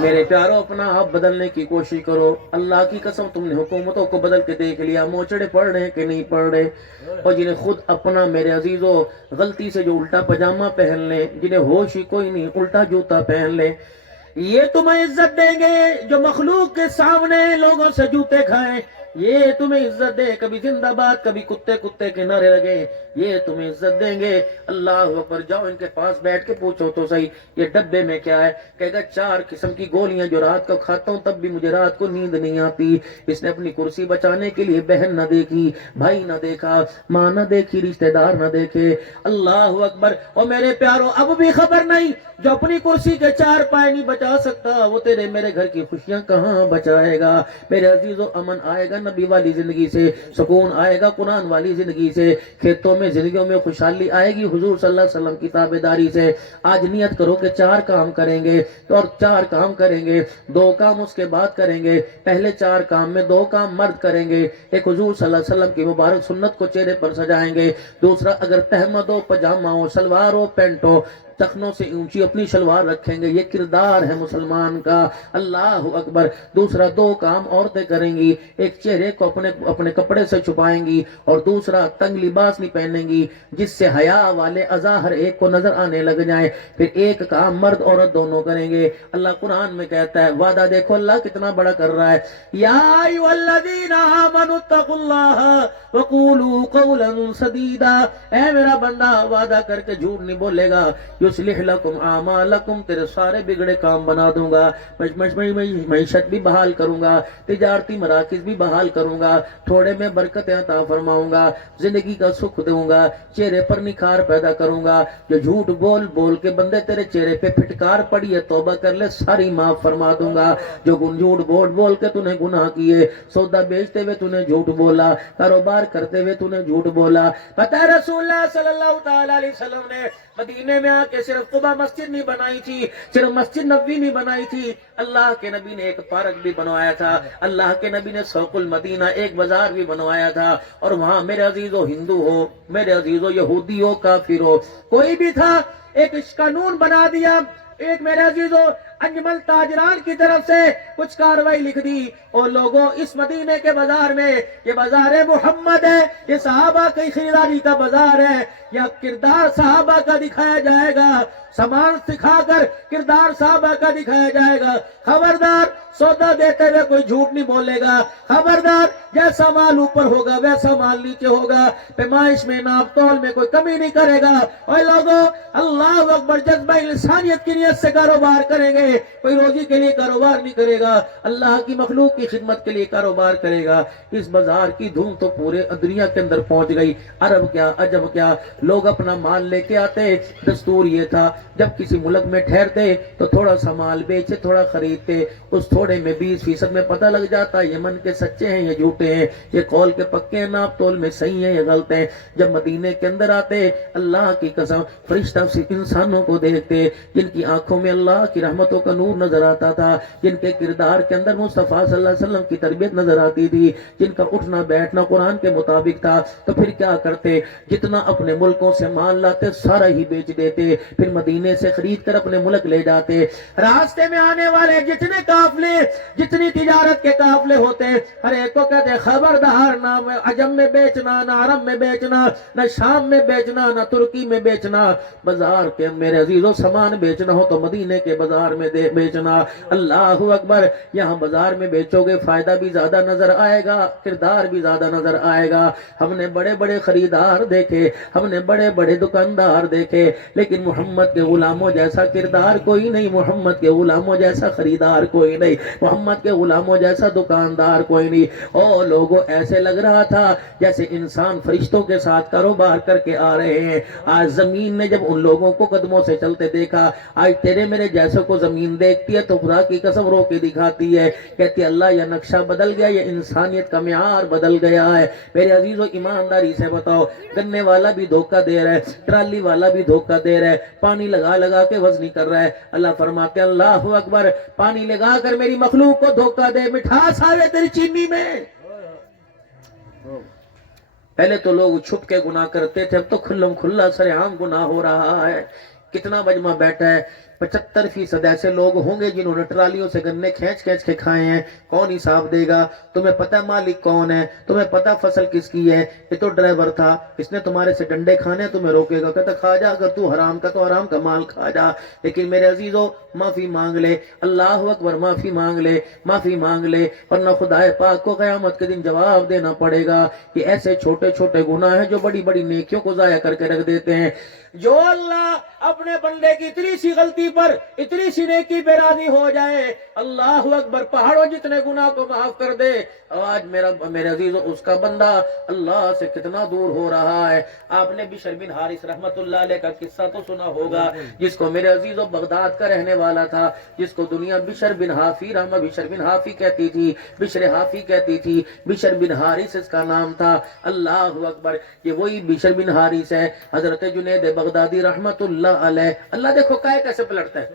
میرے پیاروں اپنا آپ بدلنے کی کوشش کرو. اللہ کی قسم تم نے حکومتوں کو بدل کے دیکھ لیا, موچڑے پڑ رہے ہیں کہ نہیں پڑ رہے, اور جنہیں خود اپنا میرے عزیزوں غلطی سے جو الٹا پجامہ پہن لیں, جنہیں ہوش ہی کوئی نہیں الٹا جوتا پہن لیں, یہ تمہیں عزت دیں گے جو مخلوق کے سامنے لوگوں سے جوتے کھائیں. یہ تمہیں عزت دے, کبھی زندہ باد کبھی کتے کتے کے نعرے لگے, یہ تمہیں عزت دیں گے. اللہ اکبر. جاؤ ان کے پاس بیٹھ کے پوچھو تو صحیح یہ ڈبے میں کیا ہے. کہے گا 4 قسم کی گولیاں جو رات کو کھاتا ہوں تب بھی مجھے رات کو نیند نہیں آتی. اس نے اپنی کرسی بچانے کے لیے بہن نہ دیکھی, بھائی نہ دیکھا, ماں نہ دیکھی, رشتہ دار نہ دیکھے. اللہ اکبر. اور میرے پیاروں اب بھی خبر نہیں, جو اپنی کرسی کے 4 پائے نہیں بچا سکتا وہ تیرے میرے گھر کی خوشیاں کہاں بچائے گا. میرے عزیزو امن آئے گا نبی والی زندگی سے, سکون آئے گا قرآن والی زندگی سے, کھیتوں میں زندگیوں میں خوشحالی آئے گی حضور صلی اللہ علیہ وسلم کی تابعداری سے. آج نیت کرو کہ 4 کام کریں گے, تو اور 4 کام کریں گے, 2 کام اس کے بعد کریں گے. پہلے 4 کام میں 2 کام مرد کریں گے, ایک حضور صلی اللہ علیہ وسلم کی مبارک سنت کو چہرے پر سجائیں گے. دوسرا اگر تہمد ہو, پجامہ ہو, شلوار ہو, پینٹ ہو, ٹخنوں سے اونچی اپنی شلوار رکھیں گے. یہ کردار ہے مسلمان کا. اللہ اکبر. دوسرا 2 کام عورتیں کریں گی, ایک چہرے کو اپنے کپڑے سے چھپائیں گی, اور دوسرا تنگ لباس نہیں پہنیں گی جس سے حیا والے اعضاء ہر ایک کو نظر آنے لگ جائیں. پھر 1 کام مرد عورت دونوں کریں گے. اللہ قرآن میں کہتا ہے, وعدہ دیکھو اللہ کتنا بڑا کر رہا ہے, یا ایھا الذین آمنوا اتقوا اللہ وقولوا قولا سدیدا. اے میرا بندہ وعدہ کر کے جھوٹ نہیں بولے گا. یصلح لکم اعمالکم, تیرے سارے بگڑے کام بنا دوں گا. معیشت بھی بحال کروں گا, تجارتی مراکز بھی بحال کروں گا, تھوڑے میں برکت عطا فرماؤں گا, زندگی کا سکھ دوں گا, چہرے پر نکھار پیدا کروں گا. جو جھوٹ بول بول کے بندے تیرے چہرے پہ پھٹکار پڑی ہے توبہ کر لے, ساری معاف فرما دوں گا. جو جھوٹ بول بول کے تو نے گناہ کیے, سودا بیچتے ہوئے تو نے جھوٹ بولا, کاروبار کرتے ہوئے تو نے جھوٹ بولا. پتہ ہے رسول اللہ صلی اللہ تعالی علیہ وسلم نے مدینے میں آ کے صرف قباء مسجد نہیں بنائی تھی, صرف مسجد نبوی نہیں بنائی تھی, اللہ کے نبی نے ایک پارک بھی بنوایا تھا. اللہ کے نبی نے سوق المدینہ ایک بازار بھی بنوایا تھا. اور وہاں میرے عزیزو ہندو ہو, میرے عزیزو یہودی ہو, کافر ہو, کوئی بھی تھا, ایک قانون بنا دیا. ایک میرے عزیزو انجمن تاجران کی طرف سے کچھ کاروائی لکھ دی, اور لوگوں اس مدینے کے بازار میں, یہ بازار محمد ہے, یہ صحابہ کی خریداری کا بازار ہے, یا کردار صحابہ کا دکھایا جائے گا, سامان سکھا کر کردار صحابہ کا دکھایا جائے گا. خبردار, سودا دیتے ہوئے کوئی جھوٹ نہیں بولے گا. خبردار, جیسا مال اوپر ہوگا ویسا مال نیچے ہوگا. پیمائش میں ناپ تول میں کوئی کمی نہیں کرے گا. اور لوگوں اللہ اکبر, جذبہ انسانیت کی نیت سے کاروبار کریں گے. کوئی روزی کے لیے کاروبار نہیں کرے گا, اللہ کی مخلوق کی خدمت کے لیے کاروبار کرے گا. اس بازار کی دھوم تو پورے دنیا کے اندر پہنچ گئی. عرب کیا عجم کیا, لوگ اپنا مال لے کے آتے. دستور یہ تھا جب کسی ملک میں ٹھہرتے تو تھوڑا سا مال بیچے, تھوڑا خریدتے. اس تھوڑے میں 20% میں پتہ لگ جاتا یہ من کے سچے ہیں, یہ جھوٹے ہیں, یہ قول کے پکے ہیں, ناپ تول میں صحیح ہیں, یہ غلط ہیں. جب مدینے کے اندر آتے, اللہ کی قسم فرشتہ سے انسانوں کو دیکھتے جن کی آنکھوں میں اللہ کی رحمتوں کا نور نظر آتا تھا, جن کے کردار کے اندر مصطفیٰ صلی اللہ علیہ وسلم کی تربیت نظر آتی تھی, جن کا اٹھنا بیٹھنا قرآن کے مطابق تھا. تو پھر کیا کرتے, جتنا اپنے ملکوں سے مال لاتے سارا ہی بیچ دیتے, پھر مدینے سے خرید کر اپنے ملک لے جاتے. راستے میں آنے والے جتنے قافلے, جتنی تجارت کے قافلے ہوتے, ہر ایک کو کہتے خبردار, نہ عجم میں بیچنا, نہ عرب میں بیچنا, نہ شام میں بیچنا, نہ ترکی میں بیچنا. بازار کے میرے عزیزوں سامان بیچنا ہو تو مدینے کے بازار میں بیچنا. اللہ اکبر. یہاں بازار میں بیچو گے فائدہ بھی زیادہ نظر آئے گا, کردار بھی زیادہ نظر آئے گا. ہم نے بڑے بڑے خریدار دیکھے, ہم نے بڑے بڑے دکاندار دیکھے, لیکن محمد کے غلاموں جیسا کردار کوئی نہیں, محمد کے غلاموں جیسا خریدار کوئی نہیں, محمد کے غلاموں جیسا دکاندار کوئی نہیں. او لوگوں ایسے لگ رہا تھا جیسے انسان فرشتوں کے ساتھ کاروبار کر کے آ رہے ہیں. آج زمین نے جب ان لوگوں کو قدموں سے چلتے دیکھا, آج تیرے میرے جیسے کو زمین دیکھتی ہے تو خدا کی قسم رو کے دکھاتی ہے, کہتی ہے اللہ یہ نقشہ بدل گیا, یہ انسانیت کا معیار بدل گیا ہے. میرے عزیزو ایمانداری سے بتاؤ, گنے والا بھی دھوکہ دے رہا ہے, ٹرالی والا بھی دھوکہ دے رہا ہے, پانی لگا لگا کے وزنی کر رہا ہے. اللہ فرماتے ہیں اللہ اکبر, پانی لگا کر میری مخلوق کو دھوکہ دے, مٹھاس آوے تیری چینی میں. پہلے تو لوگ چھپ کے گناہ کرتے تھے, اب تو کھلم کھلا سر عام گناہ ہو رہا ہے. کتنا مجمع بیٹھا ہے, 75% ایسے لوگ ہوں گے جنہوں نے ٹرالیوں سے گنے کھینچ کھینچ کے کھائے ہیں. کون حساب دے گا؟ تمہیں پتہ مالک کون ہے؟ تمہیں پتہ فصل کس کی ہے؟ یہ تو ڈرائیور تھا، اس نے تمہارے سے ڈنڈے کھانے، تمہیں روکے گا، کہتا کھا جا، اگر تو حرام کا تو حرام کا مال کھا جا. لیکن میرے عزیزو معافی مانگ لے، اللہ اکبر، معافی مانگ لے، معافی مانگ لے، ورنہ خدا پاک کو قیامت کے دن جواب دینا پڑے گا. کہ ایسے چھوٹے چھوٹے گناہ ہیں جو بڑی بڑی نیکیوں کو ضائع کر کے رکھ دیتے ہیں. جو اللہ اپنے بندے کی اتنی سی غلطی پر اتنی سی نیکی پہ راضی ہو جائے، اللہ اکبر، پہاڑوں جتنے گناہ کو معاف کر دے. آج میرے عزیزو اس کا بندہ اللہ سے کتنا دور ہو رہا ہے. آپ نے بشر بن حارث رحمت اللہ علیہ کا قصہ تو سنا ہوگا، جس کو میرے عزیزو بغداد کا رہنے والا تھا، جس کو دنیا بشر بن حافی کہتی تھی، بشر حافی کہتی تھی. بشر بن حارث اس کا نام تھا. اللہ اکبر، یہ وہی بشر بن حارث ہے حضرت جنید بغدادی رحمت اللہ علیہ. اللہ دیکھو کائے کیسے پلٹتا ہے.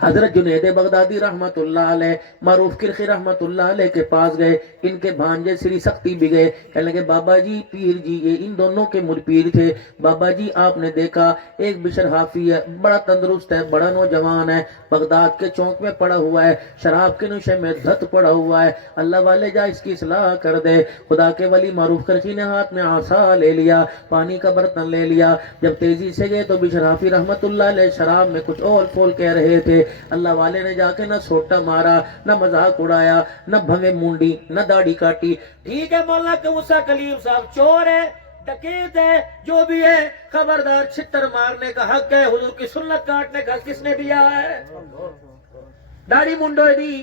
حضرت جنید بغدادی رحمت اللہ علیہ معروف کرخی رحمت اللہ علیہ کے پاس گئے. ان کے بھانجے سری سختی بھی گئے. کہنے لگے بابا جی، پیر جی، یہ ان دونوں کے پیر تھے. بابا جی آپ نے دیکھا ایک بشر حافی ہے، بڑا تندرست ہے، بڑا نوجوان ہے، بغداد کے چوک میں پڑا ہوا ہے، شراب کے نشے میں دھت پڑا ہوا ہے. اللہ والے جا اس کی اصلاح کر دے. خدا کے ولی معروف کرخی نے ہاتھ میں عصا لے لیا، پانی کا برتن لے لیا. جب تیزی سے گئے تو بشر حافی رحمت اللہ علیہ شراب میں کچھ اول فول کہہ رہے تھے. اللہ والے نے جا کے نہ سوٹا مارا، نہ مذاق اڑایا، نہ بھنگے مونڈی، نہ داڑھی کاٹی. ٹھیک ہے مولانا کہ موسیٰ کلیم صاحب چور ہے، ڈکیت ہے، جو بھی ہے، خبردار چھتر مارنے کا حق ہے، حضور کی سنت کاٹنے کا کس نے دیا ہے؟ داڑھی منڈو دی،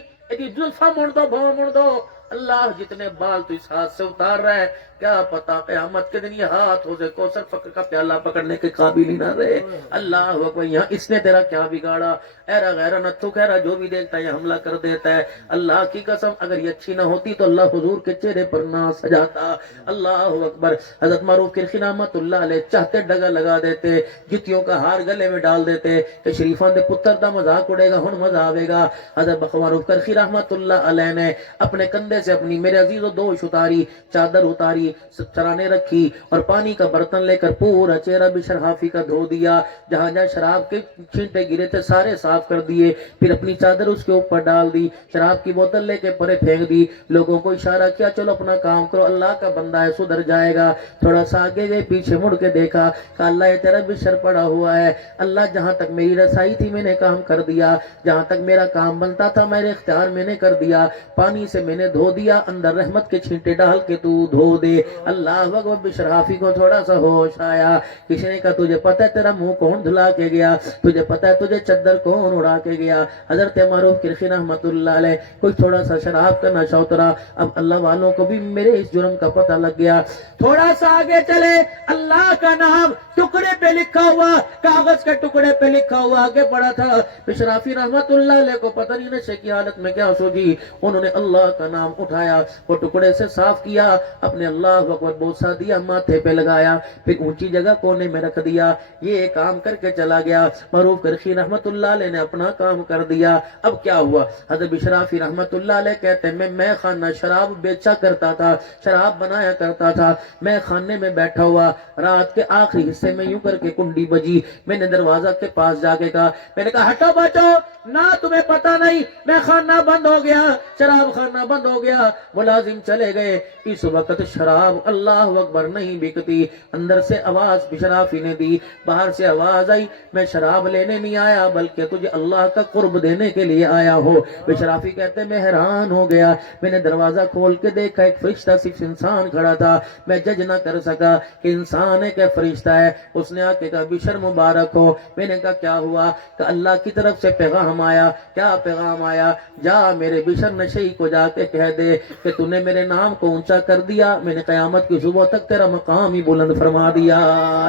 زلفا منڈ دو، بھو منڈ دو. اللہ جتنے بال تو اس ہاتھ سے اتار رہا ہے، کیا پتا قیامت کے دن یہ ہاتھ حوض کوثر فقر کا پیالہ پکڑنے کے قابل ہی نہ رہے. اللہ اکبر، یہاں اس نے تیرا کیا بگاڑا؟ ایرا غیرہ نتھو خیرہ، جو بھی دیکھتا ہے یہ حملہ کر دیتا ہے. اللہ کی قسم اگر یہ اچھی نہ ہوتی تو اللہ حضور کے چہرے پر نہ سجاتا. اللہ اکبر. حضرت معروف کرخی رحمت اللہ علیہ چاہتے ڈگا لگا دیتے، جتیوں کا ہار گلے میں ڈال دیتے کہ شریفان دے پتر دا مذاق اڑے گا، ہن مزہ آوے گا. حضرت معروف کرخی رحمت اللہ علیہ نے اپنے کندھے سے اپنی میرے عزیزو دوش اتاری، چادر اتاری، چرانے رکھی اور پانی کا برتن لے کر پورا چہرہ بشر حافی کا دھو دیا. جہاں جہاں شراب کے چھینٹے گرے تھے سارے صاف کر دیے. پھر اپنی چادر اس کے اوپر ڈال دی، شراب کی بوتل لے کے پرے پھینک دی. لوگوں کو اشارہ کیا چلو اپنا کام کرو، اللہ کا بندہ ہے سدھر جائے گا. تھوڑا سا آگے گئے، پیچھے مڑ کے دیکھا کہ اللہ یہ تیرا بشر پڑا ہوا ہے. اللہ جہاں تک میری رسائی تھی میں نے کام کر دیا، جہاں تک میرا کام بنتا تھا میرے اختیار میں نے کر دیا. پانی سے میں نے دھو دیا، اندر رحمت کے چھینٹے ڈال کے تو دھو دے. اللہ اکبر. بشر حافی کو تھوڑا سا ہوش آیا. کسی نے کہا تجھے پتہ ہے تیرا منہ کون دھلا کے گیا؟ تجھے پتہ ہے تجھے چادر کون اڑا کے گیا؟ حضرت معروف کرخی رحمت اللہ علیہ کوئی تھوڑا سا شراب کا نشہ اترا. اب اللہ والوں کو بھی میرے اس جرم کا پتہ لگ گیا. تھوڑا سا آگے چلے، اللہ کا نام ٹکڑے پہ لکھا ہوا، کاغذ کے ٹکڑے پہ لکھا ہوا آگے پڑا تھا. بشر حافی رحمت اللہ علیہ کو پتہ نہیں نشے کی حالت میں کیا سوچی، انہوں نے اللہ کا نام اٹھایا، وہ ٹکڑے سے صاف کیا، اپنے اللہ اکبر بوسہ دیا، ماتھے پہ لگایا، پھر اونچی جگہ کونے میں رکھ دیا. یہ کام کر کے چلا گیا. معروف کرخی رحمت اللہ علیہ نے اپنا کام کر دیا. اب کیا ہوا؟ حضرت بشر حافی رحمت اللہ علیہ کہتے ہیں میں خانہ شراب بیچا کرتا تھا، شراب بنایا کرتا تھا. میں خانے میں بیٹھا ہوا، رات کے آخری حصے میں یوں کر کے کنڈی بجی. میں نے دروازہ کے پاس جا کے کہا، میں نے کہا ہٹو بچو، نہ تمہیں پتہ نہیں میں خانہ بند ہو گیا، شراب خانہ بند ہو گیا. ملازم چلے گئے. اس وقت شراب اللہ اکبر نہیں بکتی. اندر سے آواز بشر حافی نے دی، باہر سے آواز آئی، میں شراب لینے نہیں آیا بلکہ تجھے اللہ کا قرب دینے کے لیے آیا ہو. بشر حافی کہتے میں حیران ہو گیا. میں نے دروازہ کھول کے دیکھا ایک فرشتہ صرف انسان کھڑا تھا. میں جج نہ کر سکا کہ انسان ہے کہ فرشتہ ہے. اس نے آ کے کہا بشر مبارک ہو. میں نے کہا کیا ہوا؟ کہ اللہ کی طرف سے پیغام آیا. کیا پیغام آیا؟ جا میرے بشر نشئی کو جا کے کہہ دے کہ تو نے میرے نام کو اونچا کر دیا، میں نے قیامت کی صبح تک تیرا مقام ہی بلند فرما دیا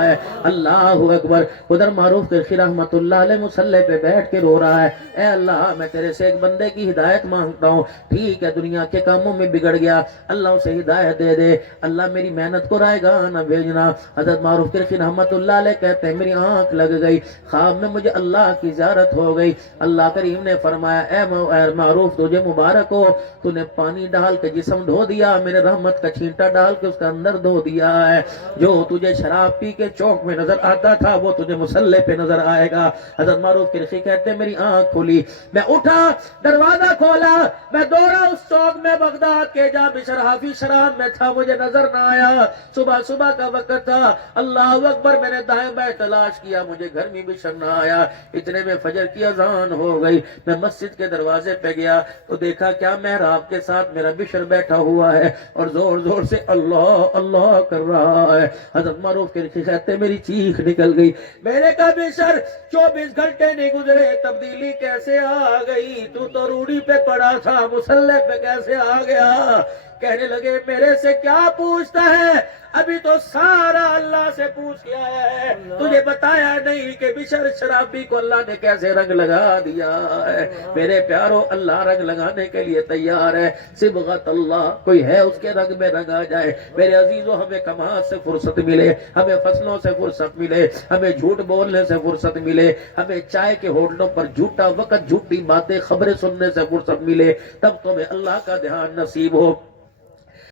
ہے. اللہ اکبر. ادھر معروف کرخی رحمت اللہ علیہ مصلی پہ بیٹھ کے رو رہا ہے، اے اللہ میں تیرے سے ایک بندے کی ہدایت مانگتا ہوں. ٹھیک ہے دنیا کے کاموں میں بگڑ گیا، اللہ اسے ہدایت دے دے. اللہ میری محنت کو رائے گاہ نہ بھیجنا. حضرت معروف کرخی رحمت اللہ علیہ کہتے ہیں میری آنکھ لگ گئی، خواب میں مجھے اللہ کی زیارت ہو گئی. اللہ کریم نے فرمایا اے معروف تجھے مبارک ہو، تو نے پانی پانی ڈال کے جسم دھو دیا، میں نے رحمت کا چھینٹا ڈال کے اس کا اندر دھو دیا ہے۔ جو تجھے شراب پی کے چوک میں نظر آتا تھا وہ تجھے مسلح پہ نظر آئے گا۔ حضرت معروف کرخی کہتے ہیں میری آنکھ کھلی، میں اٹھا، دروازہ کھولا، میں دوڑا اس چوک میں بغداد کے جہاں بشر حافظ شراب میں تھا، مجھے نظر نہ آیا۔ صبح کا وقت تھا، اللہ اکبر، میں نے دائیں بائیں تلاش کیا، مجھے گھر میں بشر نہ آیا۔ اتنے میں فجر کی اذان ہو گئی، میں مسجد کے دروازے پہ گیا تو دیکھا کیا محراب کے ساتھ میرا بشر بیٹھا ہوا ہے اور زور زور سے اللہ اللہ کر رہا ہے۔ حضرت معروف کرخی کہتے میری چیخ نکل گئی، میں نے کہا بشر 24 گھنٹے نہیں گزرے تبدیلی کیسے آ گئی؟ تو روڑی پہ پڑا تھا، مسلح پہ کیسے آ گیا؟ کہنے لگے میرے سے کیا پوچھتا ہے، ابھی تو سارا اللہ سے پوچھ کے آیا ہے، تجھے بتایا نہیں کہ بشر شرابی کو اللہ نے کیسے رنگ لگا دیا ہے۔ میرے پیارو، اللہ رنگ لگانے کے لیے تیار ہے، صبغت اللہ، کوئی ہے اس کے رنگ میں رنگا جائے۔ میرے عزیزو، ہمیں کماں سے فرصت ملے، ہمیں فصلوں سے فرصت ملے، ہمیں جھوٹ بولنے سے فرصت ملے، ہمیں چائے کے ہوٹلوں پر جھوٹا وقت، جھوٹی باتیں، خبریں سننے سے فرصت ملے، تب تمہیں اللہ کا دھیان نصیب ہو۔